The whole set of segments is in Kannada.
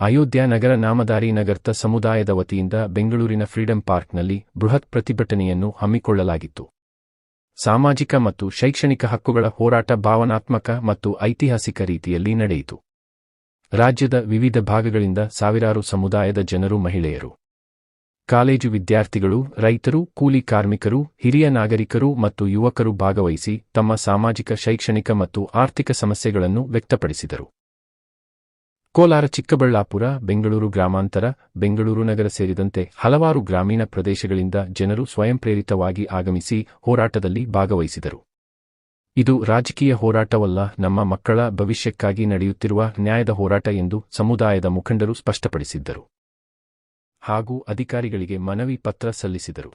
ಅಯೋಧ್ಯ ನಗರ ನಾಮಧಾರಿ ನಗರ್ತ ಸಮುದಾಯದ ವತಿಯಿಂದ ಬೆಂಗಳೂರಿನ ಫ್ರೀಡಂ ಪಾರ್ಕ್ನಲ್ಲಿ ಬೃಹತ್ ಪ್ರತಿಭಟನೆಯನ್ನು ಹಮ್ಮಿಕೊಳ್ಳಲಾಗಿತ್ತು. ಸಾಮಾಜಿಕ ಮತ್ತು ಶೈಕ್ಷಣಿಕ ಹಕ್ಕುಗಳ ಹೋರಾಟ ಭಾವನಾತ್ಮಕ ಮತ್ತು ಐತಿಹಾಸಿಕ ರೀತಿಯಲ್ಲಿ ನಡೆಯಿತು. ರಾಜ್ಯದ ವಿವಿಧ ಭಾಗಗಳಿಂದ ಸಾವಿರಾರು ಸಮುದಾಯದ ಜನರು, ಮಹಿಳೆಯರು, ಕಾಲೇಜು ವಿದ್ಯಾರ್ಥಿಗಳು, ರೈತರು, ಕೂಲಿ ಕಾರ್ಮಿಕರು, ಹಿರಿಯ ನಾಗರಿಕರು ಮತ್ತು ಯುವಕರು ಭಾಗವಹಿಸಿ ತಮ್ಮ ಸಾಮಾಜಿಕ, ಶೈಕ್ಷಣಿಕ ಮತ್ತು ಆರ್ಥಿಕ ಸಮಸ್ಯೆಗಳನ್ನು ವ್ಯಕ್ತಪಡಿಸಿದರು. ಕೋಲಾರ, ಚಿಕ್ಕಬಳ್ಳಾಪುರ, ಬೆಂಗಳೂರು ಗ್ರಾಮಾಂತರ, ಬೆಂಗಳೂರು ನಗರ ಸೇರಿದಂತೆ ಹಲವಾರು ಗ್ರಾಮೀಣ ಪ್ರದೇಶಗಳಿಂದ ಜನರು ಸ್ವಯಂಪ್ರೇರಿತವಾಗಿ ಆಗಮಿಸಿ ಹೋರಾಟದಲ್ಲಿ ಭಾಗವಹಿಸಿದರು. ಇದು ರಾಜಕೀಯ ಹೋರಾಟವಲ್ಲ, ನಮ್ಮ ಮಕ್ಕಳ ಭವಿಷ್ಯಕ್ಕಾಗಿ ನಡೆಯುತ್ತಿರುವ ನ್ಯಾಯದ ಹೋರಾಟ ಎಂದು ಸಮುದಾಯದ ಮುಖಂಡರು ಸ್ಪಷ್ಟಪಡಿಸಿದ್ದರು ಹಾಗೂ ಅಧಿಕಾರಿಗಳಿಗೆ ಮನವಿ ಪತ್ರ ಸಲ್ಲಿಸಿದರು.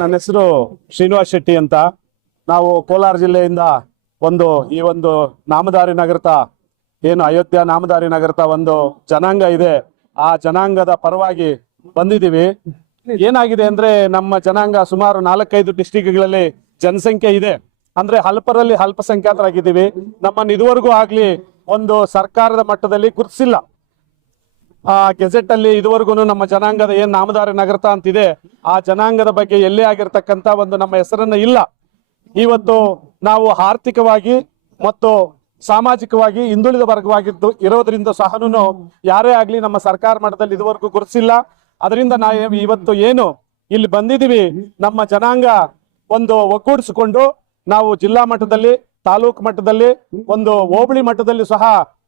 ನನ್ನ ಹೆಸರು ಶ್ರೀನಿವಾಸ್ ಶೆಟ್ಟಿ ಅಂತ. ನಾವು ಕೋಲಾರ ಜಿಲ್ಲೆಯಿಂದ ಈ ಒಂದು ನಾಮಧಾರಿ ನಗರತ ಏನು ಅಯೋಧ್ಯ ನಾಮಧಾರಿ ನಗರತ ಒಂದು ಜನಾಂಗ ಇದೆ, ಆ ಜನಾಂಗದ ಪರವಾಗಿ ಬಂದಿದ್ದೀವಿ. ಏನಾಗಿದೆ ಅಂದ್ರೆ ನಮ್ಮ ಜನಾಂಗ ಸುಮಾರು 4-5 ಡಿಸ್ಟ್ರಿಕ್ಟ್ಗಳಲ್ಲಿ ಜನಸಂಖ್ಯೆ ಇದೆ. ಅಂದ್ರೆ ಅಲ್ಪರಲ್ಲಿ ಅಲ್ಪಸಂಖ್ಯಾತರಾಗಿದ್ದೀವಿ. ನಮ್ಮನ್ನು ಇದುವರೆಗೂ ಆಗ್ಲಿ ಒಂದು ಸರ್ಕಾರದ ಮಟ್ಟದಲ್ಲಿ ಗುರುತಿಸಿಲ್ಲ. ಗೆಜೆಟ್ ಅಲ್ಲಿ ಇದುವರೆಗೂ ನಮ್ಮ ಜನಾಂಗದ ಏನ್ ನಾಮಧಾರಿ ನಗರತ ಅಂತಿದೆ, ಆ ಜನಾಂಗದ ಬಗ್ಗೆ ಎಲ್ಲೇ ಆಗಿರ್ತಕ್ಕಂಥ ಒಂದು ನಮ್ಮ ಹೆಸರನ್ನ ಇಲ್ಲ. ಇವತ್ತು ನಾವು ಆರ್ಥಿಕವಾಗಿ ಮತ್ತು ಸಾಮಾಜಿಕವಾಗಿ ಹಿಂದುಳಿದ ವರ್ಗವಾಗಿದ್ದು ಇರೋದ್ರಿಂದ ಸಹನೂ ಯಾರೇ ಆಗ್ಲಿ ನಮ್ಮ ಸರ್ಕಾರ ಮಟ್ಟದಲ್ಲಿ ಇದುವರೆಗೂ ಗುರುತಿಸಿಲ್ಲ. ಅದರಿಂದ ನಾವು ಇವತ್ತು ಏನು ಇಲ್ಲಿ ಬಂದಿದ್ದೀವಿ, ನಮ್ಮ ಜನಾಂಗ ಒಂದು ಒಗ್ಗೂಡಿಸಿಕೊಂಡು ನಾವು ಜಿಲ್ಲಾ ಮಟ್ಟದಲ್ಲಿ, ತಾಲೂಕು ಮಟ್ಟದಲ್ಲಿ, ಒಂದು ಹೋಬಳಿ ಮಟ್ಟದಲ್ಲಿ ಸಹ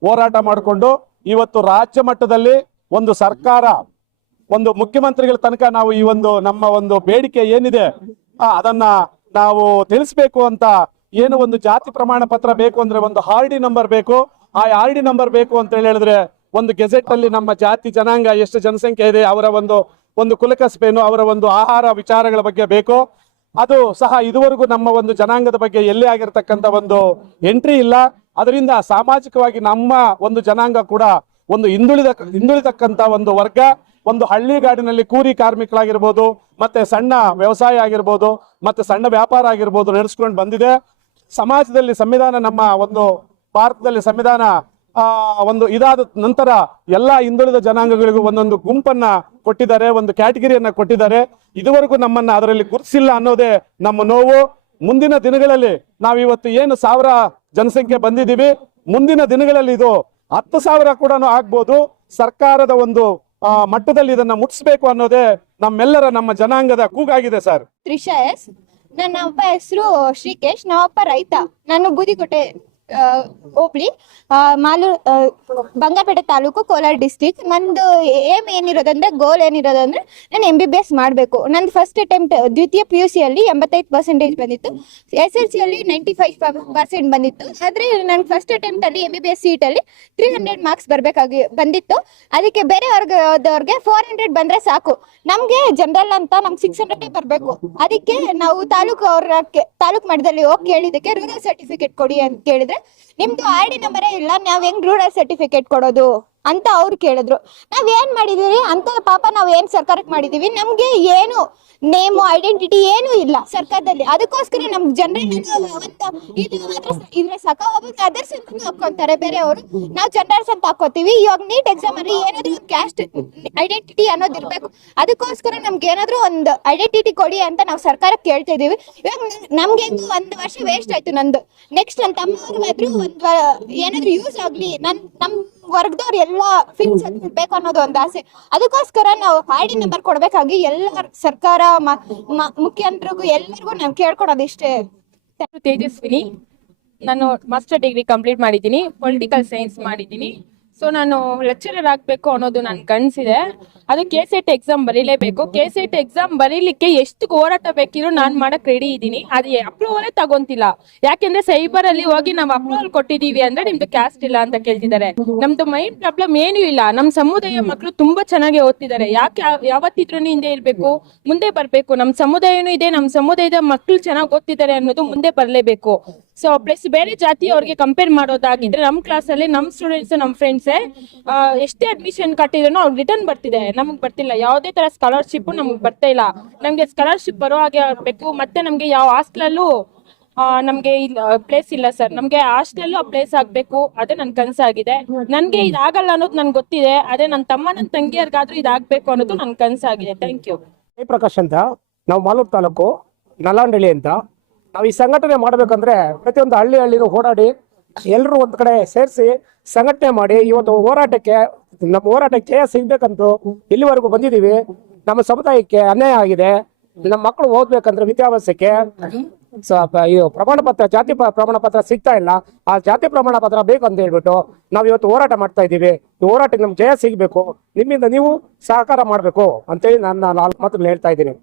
ಹೋರಾಟ ಮಾಡಿಕೊಂಡು ಇವತ್ತು ರಾಜ್ಯ ಮಟ್ಟದಲ್ಲಿ ಒಂದು ಸರ್ಕಾರ, ಒಂದು ಮುಖ್ಯಮಂತ್ರಿಗಳ ತನಕ ನಾವು ಈ ಒಂದು ನಮ್ಮ ಒಂದು ಬೇಡಿಕೆ ಏನಿದೆ ಅದನ್ನ ನಾವು ತಿಳಿಸ್ಬೇಕು ಅಂತ. ಏನು ಒಂದು ಜಾತಿ ಪ್ರಮಾಣ ಪತ್ರ ಬೇಕು ಅಂದ್ರೆ ಒಂದು RD ನಂಬರ್ ಬೇಕು. ಆ RD ನಂಬರ್ ಬೇಕು ಅಂತ ಹೇಳಿದ್ರೆ ಒಂದು ಗೆಜೆಟ್ ಅಲ್ಲಿ ನಮ್ಮ ಜಾತಿ ಜನಾಂಗ ಎಷ್ಟು ಜನಸಂಖ್ಯೆ ಇದೆ, ಅವರ ಒಂದು ಕುಲಕಸಬೇನು, ಅವರ ಒಂದು ಆಹಾರ ವಿಚಾರಗಳ ಬಗ್ಗೆ ಬೇಕು. ಅದು ಸಹ ಇದುವರೆಗೂ ನಮ್ಮ ಒಂದು ಜನಾಂಗದ ಬಗ್ಗೆ ಎಲ್ಲೇ ಆಗಿರ್ತಕ್ಕಂಥ ಒಂದು ಎಂಟ್ರಿ ಇಲ್ಲ. ಅದರಿಂದ ಸಾಮಾಜಿಕವಾಗಿ ನಮ್ಮ ಒಂದು ಜನಾಂಗ ಕೂಡ ಒಂದು ಹಿಂದುಳಿದಕ್ಕಂತ ಒಂದು ವರ್ಗ, ಒಂದು ಹಳ್ಳಿಗಾಡಿನಲ್ಲಿ ಕೂಲಿ ಕಾರ್ಮಿಕರಾಗಿರ್ಬೋದು, ಮತ್ತೆ ಸಣ್ಣ ವ್ಯವಸಾಯ ಆಗಿರ್ಬೋದು, ಮತ್ತೆ ಸಣ್ಣ ವ್ಯಾಪಾರ ಆಗಿರ್ಬೋದು ನಡೆಸ್ಕೊಂಡು ಬಂದಿದೆ. ಸಮಾಜದಲ್ಲಿ ಸಂವಿಧಾನ, ನಮ್ಮ ಒಂದು ಭಾರತದಲ್ಲಿ ಸಂವಿಧಾನ ಒಂದು ಇದಾದ ನಂತರ ಎಲ್ಲಾ ಹಿಂದುಳಿದ ಜನಾಂಗಗಳಿಗೂ ಒಂದೊಂದು ಗುಂಪನ್ನ ಕೊಟ್ಟಿದ್ದಾರೆ, ಒಂದು ಕ್ಯಾಟಗಿರಿಯನ್ನ ಕೊಟ್ಟಿದ್ದಾರೆ. ಇದುವರೆಗೂ ನಮ್ಮನ್ನ ಅದರಲ್ಲಿ ಗುರುತಿಸಿಲ್ಲ ಅನ್ನೋದೇ ನಮ್ಮ ನೋವು. ಮುಂದಿನ ದಿನಗಳಲ್ಲಿ ನಾವಿವತ್ತು ಏನು 1000 ಜನಸಂಖ್ಯೆ ಬಂದಿದ್ದೀವಿ, ಮುಂದಿನ ದಿನಗಳಲ್ಲಿ ಇದು 10,000 ಕೂಡ ಆಗ್ಬೋದು. ಸರ್ಕಾರದ ಒಂದು ಮಟ್ಟದಲ್ಲಿ ಇದನ್ನ ಮುಟ್ಟಿಸ್ಬೇಕು ಅನ್ನೋದೇ ನಮ್ಮೆಲ್ಲರ, ನಮ್ಮ ಜನಾಂಗದ ಕೂಗಾಗಿದೆ ಸರ್. ತ್ರಿಷಾ ಎಸ್. ನನ್ನ ಅಪ್ಪ ಹೆಸರು ಶ್ರೀಕೇಶ್. ನಾವಪ್ಪ ರೈತ. ನಾನು ಬೂದಿಕೋಟೆ ಹೋಬಳಿ, ಬಂಗಾರಪೇಟೆ ತಾಲೂಕು, ಕೋಲಾರ ಡಿಸ್ಟಿಕ್. ನಂದು ಏಮ್ ಏನಿರೋದಂದ್ರೆ, ಗೋಲ್ ಏನಿರೋದಂದ್ರೆ ನಾನು MBBS ಮಾಡಬೇಕು. ನಂದು ಫಸ್ಟ್ ಅಟೆಂಪ್ಟ್ ದ್ವಿತೀಯ PUC ಅಲ್ಲಿ 85% ಬಂದಿತ್ತು. SLC ಅಲ್ಲಿ 95% ಬಂದಿತ್ತು. ಆದ್ರೆ ನನ್ನ ಫಸ್ಟ್ ಅಟೆಂಪ್ಟ್ ಅಲ್ಲಿ MBBS ಸೀಟ್ ಅಲ್ಲಿ 300 ಮಾರ್ಕ್ಸ್ ಬಂದಿತ್ತು. ಅದಕ್ಕೆ ಬೇರೆ ವರ್ಗದವ್ರಿಗೆ 400 ಬಂದ್ರೆ ಸಾಕು. ನಮ್ಗೆ ಜನರಲ್ ಅಂತ ನಮ್ಗೆ 600 ಬರಬೇಕು. ಅದಕ್ಕೆ ನಾವು ತಾಲೂಕು ಮಟ್ಟದಲ್ಲಿ ಹೋಗಿ ಕೇಳಿದಕ್ಕೆ ರೂರಲ್ ಸರ್ಟಿಫಿಕೇಟ್ ಕೊಡಿ ಅಂತ ಕೇಳಿದ್ರೆ, ನಿಮ್ದು RD ನಂಬರೇ ಇಲ್ಲ, ನಾವ್ ಹೆಂಗ್ ರೂರಲ್ ಸರ್ಟಿಫಿಕೇಟ್ ಕೊಡೋದು ಅಂತ ಅವ್ರು ಕೇಳಿದ್ರು. ನಾವ್ ಏನ್ ಮಾಡಿದೀವಿ ಅಂತ ಪಾಪ ನಾವ್ ಏನ್ ಸರ್ಕಾರಕ್ಕೆ ಮಾಡಿದೀವಿ, ನಮ್ಗೆ ಏನು ನೇಮು ಐಡೆಂಟಿಟಿ ಏನು ಇಲ್ಲ ಸರ್ಕಾರದಲ್ಲಿ. ಅದಕ್ಕೋಸ್ಕರ ನಮ್ ಜನರಲ್ ಇದ್ರೆ ಸಾಕ, ಒಬ್ಬೊಬ್ರು ಅದರ್ಸ್ ಅಂತ ಹಾಕೊಂತಾರೆ ಬೇರೆಯವರು, ನಾವು ಜನರಲ್ಸ್ ಅಂತ ಹಾಕೋತೀವಿ. ಇವಾಗ ನೀಟ್ ಎಕ್ಸಾಮ್ ಅಲ್ಲಿ ಏನಾದ್ರು ಕ್ಯಾಸ್ಟ್ ಐಡೆಂಟಿಟಿ ಅನ್ನೋದು ಇರ್ಬೇಕು. ಅದಕ್ಕೋಸ್ಕರ ನಮ್ಗೆ ಏನಾದ್ರು ಒಂದು ಐಡೆಂಟಿಟಿ ಕೊಡಿ ಅಂತ ನಾವು ಸರ್ಕಾರಕ್ಕೆ ಕೇಳ್ತಾ ಇದೀವಿ. ಇವಾಗ ನಮ್ಗೆ ಒಂದು ವರ್ಷ ವೇಸ್ಟ್ ಆಯ್ತು ನಂದು. ನೆಕ್ಸ್ಟ್ ನನ್ನ ತಮ್ಮವ್ರಿಗಾದ್ರೂ ಏನಾದ್ರು ಯೂಸ್ ಆಗ್ಲಿ, ನಮ್ ವರ್ಗದವ್ರು ಎಲ್ಲ ಫೀಲ್ಸ್ ಬೇಕು ಅನ್ನೋದು ಒಂದು ಆಸೆ. ಅದಕ್ಕೋಸ್ಕರ ನಾವು ಐಡಿ ನಂಬರ್ ಕೊಡ್ಬೇಕಾಗಿ ಎಲ್ಲ ಸರ್ಕಾರ ಮುಖ್ಯಮಂತ್ರಿಗೂ ಎಲ್ಲರಿಗೂ ನಾವು ಕೇಳ್ಕೊಡೋದು ಇಷ್ಟೇ. ತೇಜಸ್ವಿನಿ, ನಾನು ಮಾಸ್ಟರ್ ಡಿಗ್ರಿ ಕಂಪ್ಲೀಟ್ ಮಾಡಿದ್ದೀನಿ, ಪೊಲಿಟಿಕಲ್ ಸೈನ್ಸ್ ಮಾಡಿದ್ದೀನಿ. ಸೊ ನಾನು ಲೆಕ್ಚರರ್ ಆಗಬೇಕು ಅನ್ನೋದು ನನ್ನ ಕನಸಿದೆ. ಅದು KCET ಎಕ್ಸಾಮ್ ಬರೀಲೇಬೇಕು. KCET ಎಕ್ಸಾಮ್ ಬರೀಲಿಕ್ಕೆ ಎಷ್ಟು ಹೋರಾಟ ಬೇಕಿರೋ ನಾನು ಮಾಡಕ್ ರೆಡಿ ಇದ್ದೀನಿ. ಅದು ಅಪ್ರೂವಲೇ ತಗೊಂತಿಲ್ಲ. ಯಾಕೆಂದ್ರೆ ಸೈಬರ್ ಅಲ್ಲಿ ಹೋಗಿ ನಾವು ಅಪ್ರೂವಲ್ ಕೊಟ್ಟಿದೀವಿ ಅಂದ್ರೆ ನಿಮ್ದು ಕ್ಯಾಸ್ಟ್ ಇಲ್ಲ ಅಂತ ಕೇಳ್ತಿದ್ದಾರೆ. ನಮ್ದು ಮೈನ್ ಪ್ರಾಬ್ಲಮ್ ಏನೂ ಇಲ್ಲ. ನಮ್ಮ ಸಮುದಾಯ ಮಕ್ಕಳು ತುಂಬಾ ಚೆನ್ನಾಗಿ ಓದ್ತಿದ್ದಾರೆ. ಯಾಕೆ ಯಾವತ್ತಿದ್ರೂ ಹಿಂದೆ ಇರ್ಬೇಕು, ಮುಂದೆ ಬರ್ಬೇಕು. ನಮ್ಮ ಸಮುದಾಯನೂ ಇದೆ, ನಮ್ಮ ಸಮುದಾಯದ ಮಕ್ಕಳು ಚೆನ್ನಾಗಿ ಓದ್ತಿದ್ದಾರೆ ಅನ್ನೋದು ಮುಂದೆ ಬರ್ಲೇಬೇಕು. ಸೊ ಪ್ಲಸ್ ಬೇರೆ ಜಾತಿ ಅವ್ರಿಗೆ ಕಂಪೇರ್ ಮಾಡೋದಾಗಿದ್ರೆ ನಮ್ಮ ಕ್ಲಾಸಲ್ಲಿ ನಮ್ಮ ಸ್ಟೂಡೆಂಟ್ಸ್, ನಮ್ಮ ಫ್ರೆಂಡ್ಸ್ ಎಷ್ಟೇ ಅಡ್ಮಿಷನ್ ಕಟ್ಟಿದ್ರು ಅವ್ರು ರಿಟರ್ನ್ ಬರ್ತಿದೆ, ನಮಗ್ ಬರ್ತಿಲ್ಲ. ಯಾವುದೇ ತರ ಸ್ಕಾಲರ್ಶಿಪ್ ನಮಗ್ ಬರ್ತಾ ಇಲ್ಲ. ನಮ್ಗೆ ಸ್ಕಾಲರ್ಶಿಪ್ ಬರೋ ಹಾಗೆ ಆಗ್ಬೇಕು. ಮತ್ತೆ ನಮ್ಗೆ ಯಾವ ಹಾಸ್ಟೆಲಲ್ಲೂ ನಮ್ಗೆ ಪ್ಲೇಸ್ ಇಲ್ಲ ಸರ್. ನಮ್ಗೆ ಹಾಸ್ಟೆಲ್ ಪ್ಲೇಸ್ ಆಗ್ಬೇಕು, ಅದೇ ನನ್ ಕನಸಾಗಿದೆ. ನನ್ಗೆ ಇದಾಗಲ್ಲ ಅನ್ನೋದು ನನ್ಗೆ ಗೊತ್ತಿದೆ. ಅದೇ ನನ್ನ ತಮ್ಮ ನನ್ನ ತಂಗಿಯರ್ಗಾದ್ರೂ ಇದಾಗ್ಬೇಕು ಅನ್ನೋದು ನನ್ ಕನಸಾಗಿದೆ. Thank you. ಪ್ರಕಾಶ್ ಅಂತ, ನಾವು ಮಾಲೂರು ತಾಲೂಕು ನಲಾಂಡಳ್ಳಿ ಅಂತ. ನಾವು ಈ ಸಂಘಟನೆ ಮಾಡ್ಬೇಕಂದ್ರೆ ಪ್ರತಿಯೊಂದು ಹಳ್ಳಿನೂ ಓಡಾಡಿ ಎಲ್ಲರೂ ಒಂದ್ ಕಡೆ ಸೇರಿಸಿ ಸಂಘಟನೆ ಮಾಡಿ ಇವತ್ತು ನಮ್ಮ ಹೋರಾಟಕ್ಕೆ ಜಯ ಸಿಗ್ಬೇಕಂತೂ ಇಲ್ಲಿವರೆಗೂ ಬಂದಿದ್ದೀವಿ. ನಮ್ಮ ಸಮುದಾಯಕ್ಕೆ ಅನ್ಯಾಯ ಆಗಿದೆ. ನಮ್ಮ ಮಕ್ಕಳು ಓದ್ಬೇಕಂದ್ರೆ ವಿದ್ಯಾಭ್ಯಾಸಕ್ಕೆ ಇದು ಪ್ರಮಾಣ ಪತ್ರ, ಜಾತಿ ಪ್ರಮಾಣ ಪತ್ರ ಸಿಗ್ತಾ ಇಲ್ಲ. ಆ ಜಾತಿ ಪ್ರಮಾಣ ಪತ್ರ ಬೇಕು ಅಂತ ಹೇಳ್ಬಿಟ್ಟು ನಾವು ಇವತ್ತು ಹೋರಾಟ ಮಾಡ್ತಾ ಇದ್ದೀವಿ. ಈ ಹೋರಾಟಕ್ಕೆ ನಮ್ಗೆ ಜಯ ಸಿಗ್ಬೇಕು, ನಿಮ್ಮಿಂದ ನೀವು ಸಹಕಾರ ಮಾಡ್ಬೇಕು ಅಂತೇಳಿ ನಾನು 4 ಮಾತುಗಳು ಹೇಳ್ತಾ ಇದ್ದೀನಿ.